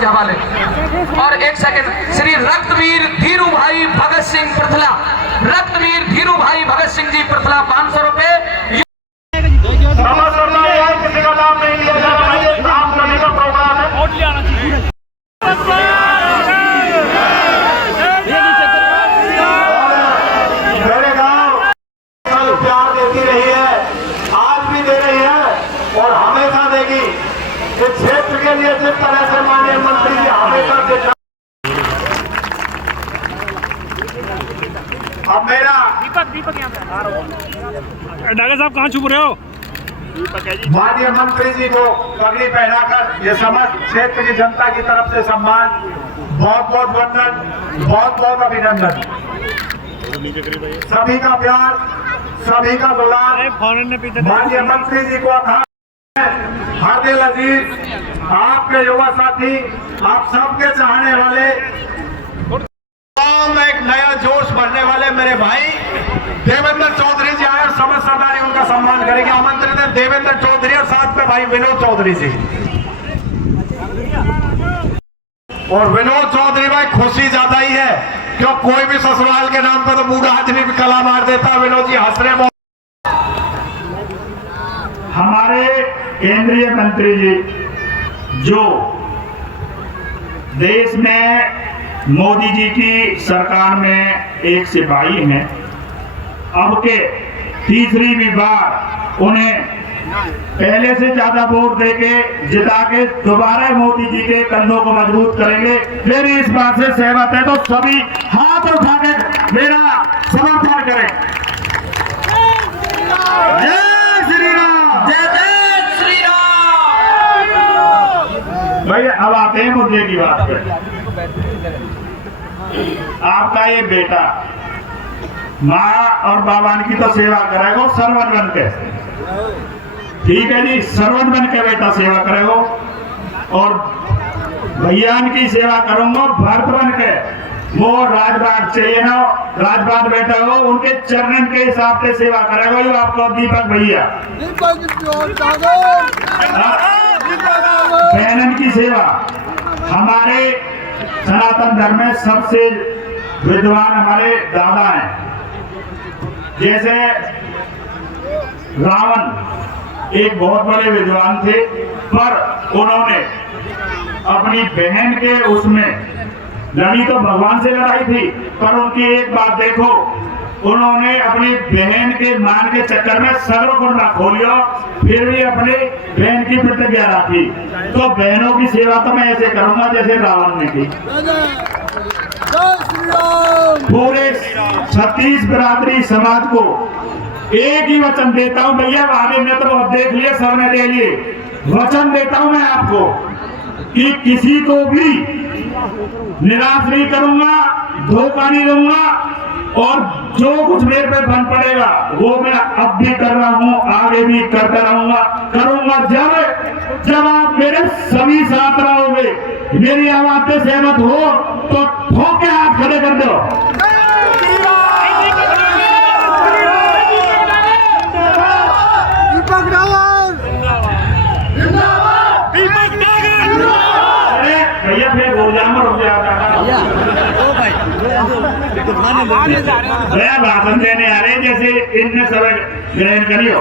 के हवाले। और एक सेकंड, श्री रक्तवीर धीरू भाई भगत सिंह पृथला, रक्तवीर धीरू भाई भगत सिंह जी पृथला 500 रुपए। किसी का नाम नहीं लिया जा रहा है, आप सभी का प्रोग्राम है। मेरे गांव प्यार देती रही है, आज भी दे रही है और हमेशा देगी। इस क्षेत्र के लिए जिस तरह से माननीय मंत्री जी हमेशा देता। अब मेरा दीपक डॉक्टर साहब कहाँ छुप रहे हो? माननीय मंत्री जी को पगड़ी पहनाकर ये समस्त क्षेत्र की जनता की तरफ से सम्मान, बहुत बहुत वंदन, बहुत बहुत अभिनंदन। सभी का प्यार, सभी का दुलार माननीय मंत्री जी को हर दिल अजीज, आपके युवा साथी, आप सबके चाहने वाले, में एक नया जोश भरने वाले मेरे भाई देवेंद्र चौधरी जी आए और समस्त सरदारी उनका सम्मान करेंगे। आमंत्रित है देवेंद्र चौधरी और साथ में भाई विनोद चौधरी जी। और विनोद चौधरी भाई खुशी ज्यादा ही है, क्यों कोई भी ससुराल के नाम पर तो बूढ़ा आदमी भी कला मार देता है। विनोद जी हंस रहे। हमारे केंद्रीय मंत्री जी जो देश में मोदी जी की सरकार में एक सिपाही हैं, अब के तीसरी भी बार उन्हें पहले से ज्यादा वोट देके जिता के दोबारा मोदी जी के कंधों को मजबूत करेंगे। मेरी इस बात से सहमत है तो सभी हाथ उठा के मेरा समर्थन करें। जय श्री राम, जय श्री राम। भैया अब आते हैं मुद्दे की बात पे। आपका ये बेटा माँ और बाबान की तो सेवा करेगा सर्वंट बन के, ठीक है जी, सर्वंट बन के बेटा सेवा करेगा। और भैयान की सेवा करूंगा भरत बन के, वो राजबाग चाहिए ना, राजबाग बेटा हो उनके चरणन के हिसाब से सेवा करेगा। ये आपको दीपक भैया बहनन की सेवा। हमारे सनातन धर्म में सबसे विद्वान हमारे दादा हैं। जैसे रावण एक बहुत बड़े विद्वान थे, पर उन्होंने अपनी बहन के उसमें लड़ी तो भगवान से लड़ाई थी, पर उनकी एक बात देखो, उन्होंने अपनी बहन के मान के चक्कर में सगरों को ना खोलियो, फिर भी अपनी बहन की प्रतिज्ञा रखी। तो बहनों की सेवा तो मैं ऐसे करूंगा जैसे रावण ने की। पूरे 36 बिरादरी समाज को एक ही वचन देता हूं भैया, आगे ने तो बहुत देख लिया, सबने ले लिए। वचन देता हूं मैं आपको कि किसी को भी निराश नहीं करूंगा, धोखा नहीं दूंगा, और जो कुछ मेरे पे बन पड़ेगा वो मैं अब भी कर रहा हूँ, आगे भी करता रहूंगा, करूंगा। जब आप मेरे सभी साथ रहोगे, मेरी आवाज से सहमत हो तो ठोक के हाथ खड़े कर दो। अरे भैया फिर बोल जाऊंगा, रुक जाता मैं भाषण देने आ रहे जैसे इनने सबक ग्रहण करियो।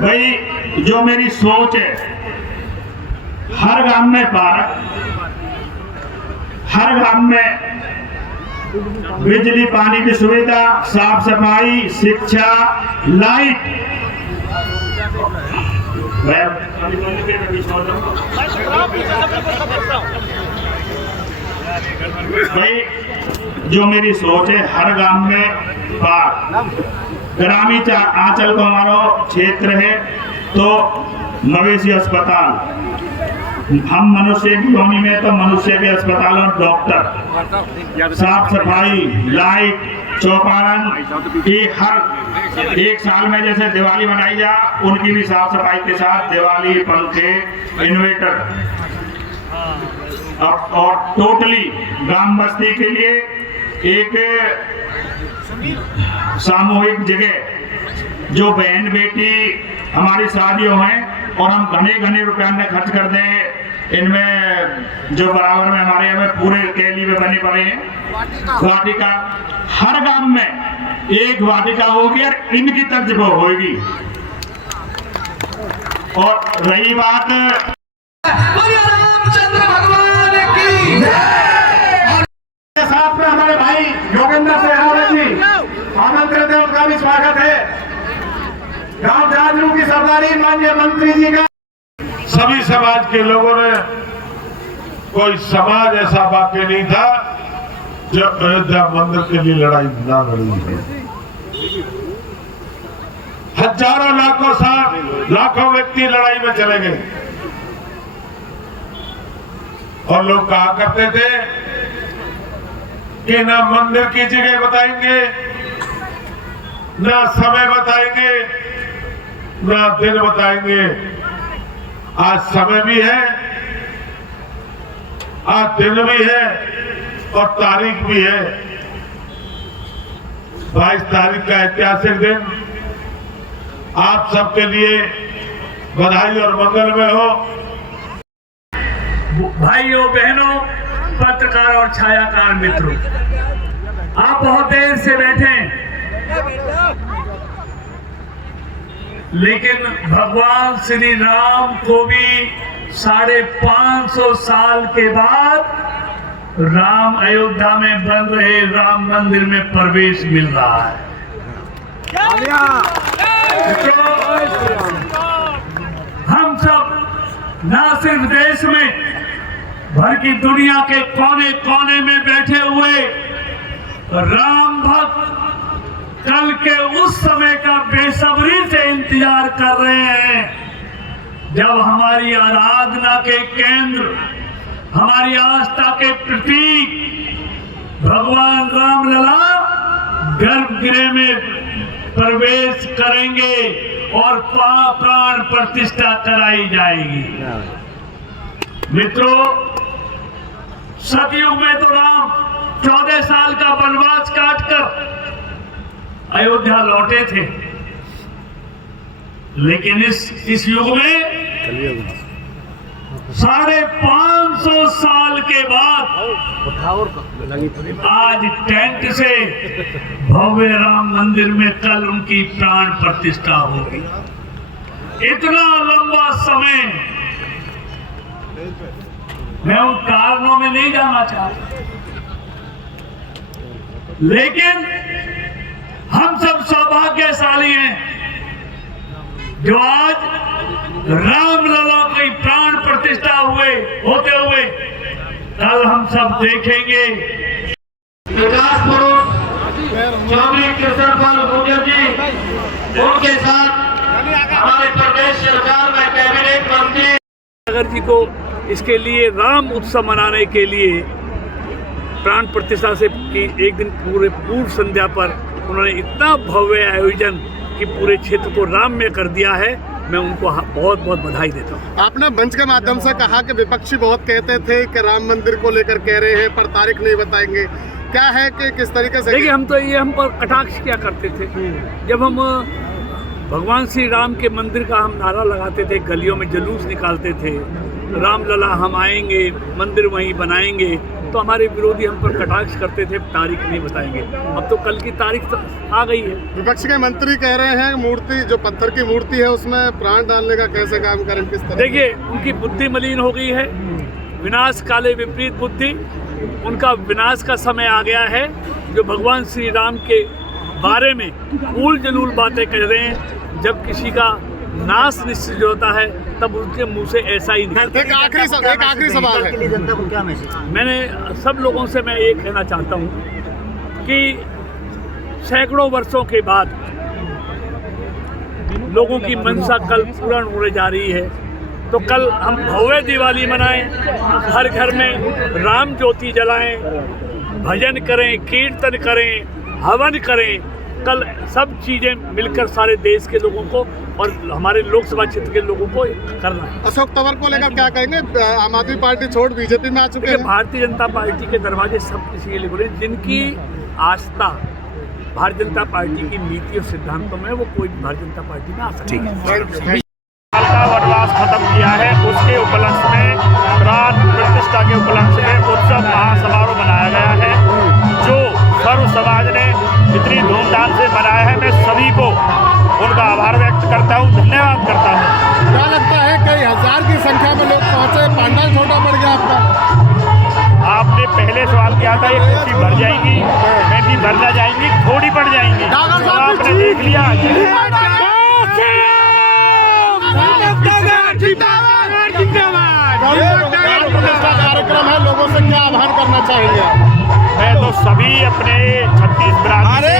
भाई जो मेरी सोच है, हर गांव में पार्क, हर गांव में बिजली पानी की सुविधा, साफ सफाई, शिक्षा, लाइट। भाई जो मेरी सोच है, हर गांव में पार्क, ग्रामीण आंचल को हमारा क्षेत्र है तो मवेशी अस्पताल, हम मनुष्य की योनि में तो मनुष्य के अस्पताल और डॉक्टर, साफ सफाई, लाइट, चौपारण, ये हर एक साल में जैसे दिवाली मनाई जा, उनकी भी साफ सफाई के साथ दिवाली, पंखे, इन्वर्टर, और टोटली ग्राम बस्ती के लिए एक सामूहिक जगह जो बहन बेटी हमारी शादियों हैं और हम घने घने रुपया में खर्च कर दें इनमें जो बराबर में हमारे यहाँ में पूरे केली में बने पड़े हैं वाटिका, हर गांव में एक वाटिका होगी और इनकी तर्ज वो होगी। और रही बात रामचंद्र भगवान की साथ में हमारे भाई योगेंद्र सेहावत जी आमंत्रित है, उनका भी स्वागत है। गांव जाजरू की सरदारी माननीय मंत्री जी का सभी समाज के लोगों ने, कोई समाज ऐसा बाकी नहीं था जो अयोध्या मंदिर के लिए लड़ाई ना लड़ी है। हजारों लाखों व्यक्ति लड़ाई में चले गए और लोग कहा करते थे कि ना मंदिर की जगह बताएंगे, ना समय बताएंगे, ना दिन बताएंगे। आज समय भी है, आज दिन भी है और तारीख भी है। 22 तारीख का ऐतिहासिक दिन आप सबके लिए बधाई और मंगल में हो। भाइयों बहनों, पत्रकार और छायाकार मित्रों, आप बहुत देर से बैठे हैं, लेकिन भगवान श्री राम को भी 550 साल के बाद राम अयोध्या में बन रहे राम मंदिर में प्रवेश मिल रहा है। हम सब ना सिर्फ देश में, भर की दुनिया के कोने कोने में बैठे हुए राम भक्त कल के उस समय का बेसब्री से इंतजार कर रहे हैं जब हमारी आराधना के केंद्र, हमारी आस्था के प्रतीक भगवान रामलला गर्भगृह में प्रवेश करेंगे और प्राण प्रतिष्ठा कराई जाएगी। मित्रों, सतयुग में तो राम 14 साल का वनवास काटकर अयोध्या लौटे थे, लेकिन इस युग में 550 साल के बाद आज टेंट से भव्य राम मंदिर में कल उनकी प्राण प्रतिष्ठा होगी। इतना लंबा समय मैं उन कारणों में नहीं जाना चाहता, लेकिन हम सब सौभाग्यशाली हैं जो आज रामलला की प्राण प्रतिष्ठा होते हुए कल हम सब देखेंगे। विकास पुरुष चौधरी कृष्णपाल गुर्जर जी, उनके साथ हमारे प्रदेश सरकार में कैबिनेट मंत्री नगर जी को इसके लिए राम उत्सव मनाने के लिए प्राण प्रतिष्ठा से एक दिन पूर्व संध्या पर उन्होंने इतना भव्य आयोजन कि पूरे क्षेत्र को राममय कर दिया है। मैं उनको बहुत बहुत बधाई देता हूँ। आपने मंच के माध्यम से कहा कि विपक्षी बहुत कहते थे कि राम मंदिर को लेकर कह रहे हैं पर तारीख नहीं बताएंगे, क्या है कि किस तरीके से? देखिए, हम पर कटाक्ष क्या करते थे जब हम भगवान श्री राम के मंदिर का हम नारा लगाते थे, गलियों में जुलूस निकालते थे, रामलला हम आएंगे, मंदिर वहीं बनाएंगे, तो हमारे विरोधी हम पर कटाक्ष करते थे, तारीख नहीं बताएंगे। अब तो कल की तारीख तो आ गई है। विपक्ष के मंत्री कह रहे हैं मूर्ति जो पत्थर की मूर्ति है उसमें प्राण डालने का कैसे काम करें, किस तरह? देखिए, उनकी बुद्धि मलिन हो गई है, विनाश काले विपरीत बुद्धि, उनका विनाश का समय आ गया है। जो भगवान श्री राम के बारे में उल जलूल बातें कह रहे हैं, जब किसी का नाश निश्चित होता है तब उनके मुंह से ऐसा ही निकलता है। एक आखिरी सवाल है, जनता को क्या मैसेज? मैंने सब लोगों से मैं ये कहना चाहता हूँ कि सैकड़ों वर्षों के बाद लोगों की मनसा कल पूर्ण होने जा रही है, तो कल हम भव्य दिवाली मनाएं, हर घर में राम ज्योति जलाएं, भजन करें, कीर्तन करें, हवन करें। कल सब चीजें मिलकर सारे देश के लोगों को और हमारे लोकसभा क्षेत्र के लोगों को करना है। अशोक तंवर को लेकर क्या कहेंगे? आम आदमी पार्टी छोड़ बीजेपी में आ चुके हैं। भारतीय जनता पार्टी के दरवाजे सब किसी के लिए खुले, जिनकी आस्था भारतीय जनता पार्टी की नीति और सिद्धांतों में, वो कोई भारतीय जनता पार्टी में आ सकता है। वनवास खत्म किया है, उसके उपलक्ष्य में प्रतिष्ठा के उपलक्ष्य में उत्सव महासमारोह मनाया गया है, जो सर्व समाज ने इतनी धूमधाम से मनाया है। मैं सभी को उनका आभार व्यक्त करता हूँ, धन्यवाद करता हूँ। क्या लगता है कई हजार की संख्या में लोग पहुंचे, पंडाल छोटा पड़ गया आपका? आपने पहले सवाल किया था ये कुर्सी भर जाएंगी, मैं भी भरना जाएंगी, थोड़ी पड़ जाएंगी, तो आपने देख लिया। कार्यक्रम है, लोगों से क्या आह्वान करना चाहेंगे? मैं तो सभी अपने 36 बिरादरी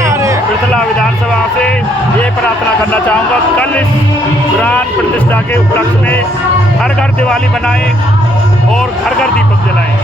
पृथला विधानसभा से ये प्रार्थना करना चाहूँगा, कल इस प्राण प्रतिष्ठा के उपलक्ष्य में घर घर दिवाली मनाएं और घर घर दीपक जलाएं।